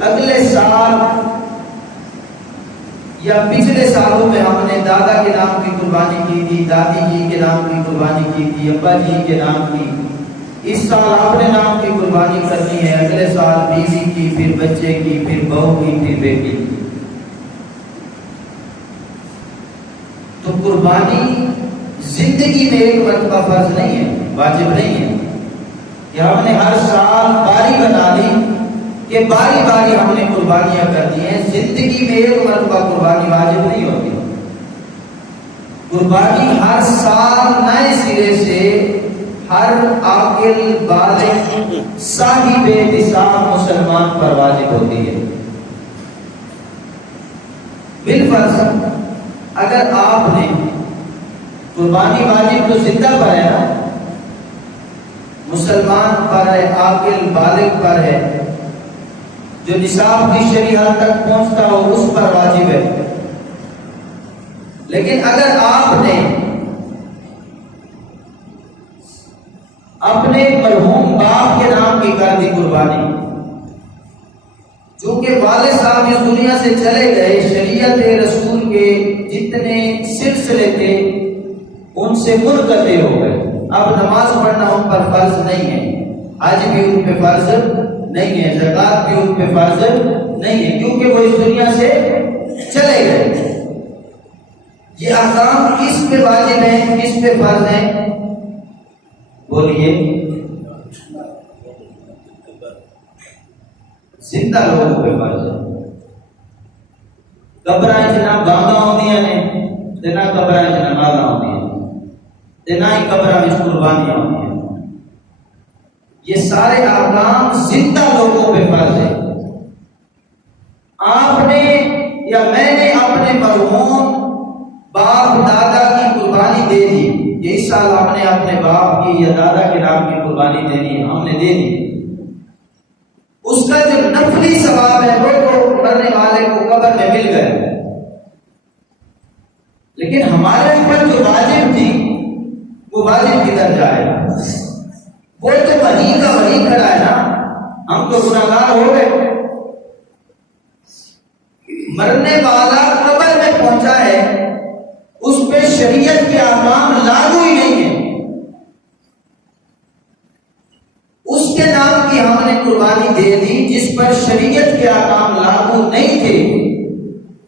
اگلے سال یا پچھلے سالوں میں ہم نے دادا کے نام کی قربانی کی تھی، دادی جی کے نام کی قربانی کی تھی، ابا جی کے نام کی، اس سال اپنے نام کی قربانی کرنی ہے، اگلے سال بیوی کی، پھر بچے کی، پھر بہو کی، پھر بیٹی کی۔ تو قربانی زندگی میں ایک مرتبہ فرض نہیں ہے، واجب نہیں ہے کہ ہم نے ہر سال باری بنا دی کہ باری باری ہم نے قربانیاں کر دی ہیں۔ زندگی میں ایک مرتبہ قربانی واجب نہیں ہوتی۔ قربانی ہر سال نئے سرے سے ہر عاقل بالغ صاحب نصاب مسلمان پر واجب ہوتی ہے۔ بالفرض اگر آپ نے قربانی واجب تو زندہ پر ہے نا، مسلمان پر ہے، عاقل بالغ پر ہے، جو نصاب کی شریعت تک پہنچتا ہو اس پر واجب ہے۔ لیکن اگر آپ نے اپنے مرحوم باپ کے نام کی کر دی قربانی، چونکہ والد صاحب اس دنیا سے چلے گئے، شریعت رسول کے جتنے سلسلے تھے ان سے منقطع ہو گئے، اب نماز پڑھنا ان پر فرض نہیں ہے، حج بھی ان پہ فرض نہیں ہے، زکات بھی ان پہ فرض نہیں ہے، کیونکہ وہ اس دنیا سے چلے گئے۔ یہ احکام کس پہ واجب ہیں، کس پہ فرض ہیں؟ بولیے۔ زندہ لوگوں پہ فرض ہے۔ قبراں جناب بانگا ہوندیاں نے تے نہ قبراں وچ نمازاں ہوندیاں تے نہ ہی قبراں وچ قربانیاں ہوندیاں۔ یہ سارے احکام زندہ لوگوں پہ فرض ہے۔ آپ نے یا میں نے اپنے مرحوم باپ دادا کی قربانی دے دی، یہ اس سال ہم نے اپنے باپ کی یا دادا کے نام کی قربانی دینی ہے، ہم نے دے دی، اس کا جو نفلی ثواب ہے وہ تو مرنے والے کو قبر میں مل گئے، لیکن ہمارے اوپر جو واجب تھی وہ واجب کدھر جائے؟ وہ تو وہی کا وہی کھڑا ہے نا، ہم تو گناہگار ہو گئے۔ مرنے والا قبر میں پہنچا ہے، اس پہ شریعت کے احکام لاگو ہی نہیں ہے، اس کے نام کی ہم نے قربانی دے دی جس پر شریعت کے احکام لاگو نہیں تھے،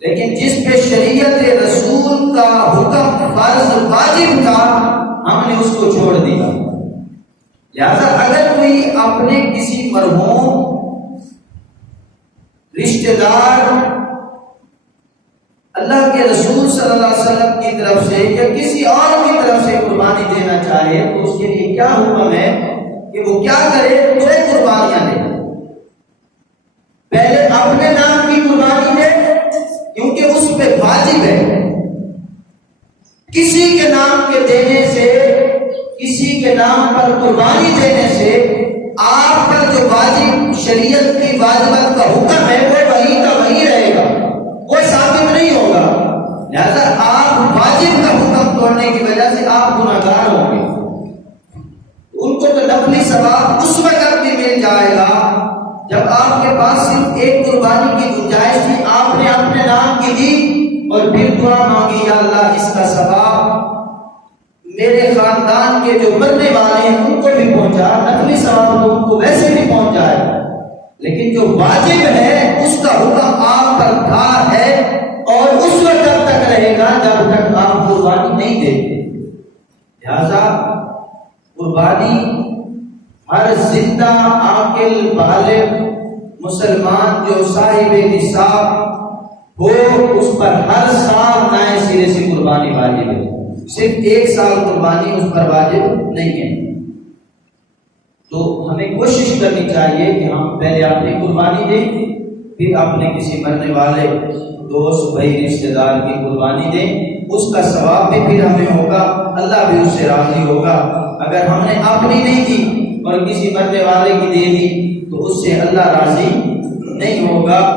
لیکن جس پہ شریعت رسول کا حکم فرض واجب تھا ہم نے اس کو چھوڑ دیا۔ لہذا اگر کوئی اپنے کسی مرحوم رشتہ دار اللہ کے رسول صلی اللہ علیہ وسلم کی طرف سے یا کسی اور کی طرف سے قربانی دینا چاہے تو اس کے لیے کیا حکم ہے کہ وہ کیا کرے؟ دو قربانیاں دے، پہلے اپنے نام کی قربانی دے کیونکہ اس پہ واجب ہے، کسی کے نام کے دینے سے، کسی کے نام پر قربانی دینے سے آپ پر جو واجب شریعت کی واجبات کا حکم ہے وہ وہی کا وہی رہے گا، کوئی ثابت نہیں ہوگا۔ لہذا آپ واجب کا حکم توڑنے کی وجہ سے آپ گناہگار ہوں گے۔ ان کو تو نفلی ثواب اس وقت بھی مل جائے گا جب آپ کے پاس صرف ایک قربانی کی گنجائش تھی، آپ نے اپنے نام کی دی اور پھر دعا مانگی، یا اللہ اس کا ثواب میرے خاندان کے جو مرنے والے ہیں ان کو بھی پہنچا، نفلی ثواب تو ان کو ویسے بھی پہنچ جائے، لیکن جو واجب ہے اس کا حکم آپ پر تھا ہے اور اس وقت تک رہے گا جب تک آپ قربانی نہیں دیتے۔ لہذا قربانی ہر زندہ عاقل بالغ مسلمان جو صاحب نصاب ہو اس پر ہر سال نئے سرے سے قربانی واجب ہے، صرف ایک سال قربانی اس پر واجب نہیں ہے۔ تو ہمیں کوشش کرنی چاہیے کہ ہم پہلے اپنی قربانی دیں، پھر اپنے کسی مرنے والے دوست بھائی رشتہ دار کی قربانی دیں، اس کا ثواب بھی پھر ہمیں ہوگا، اللہ بھی اس سے راضی ہوگا۔ اگر ہم نے اپنی نہیں دی اور کسی مرنے والے کی دے دی تو اس سے اللہ راضی نہیں ہوگا۔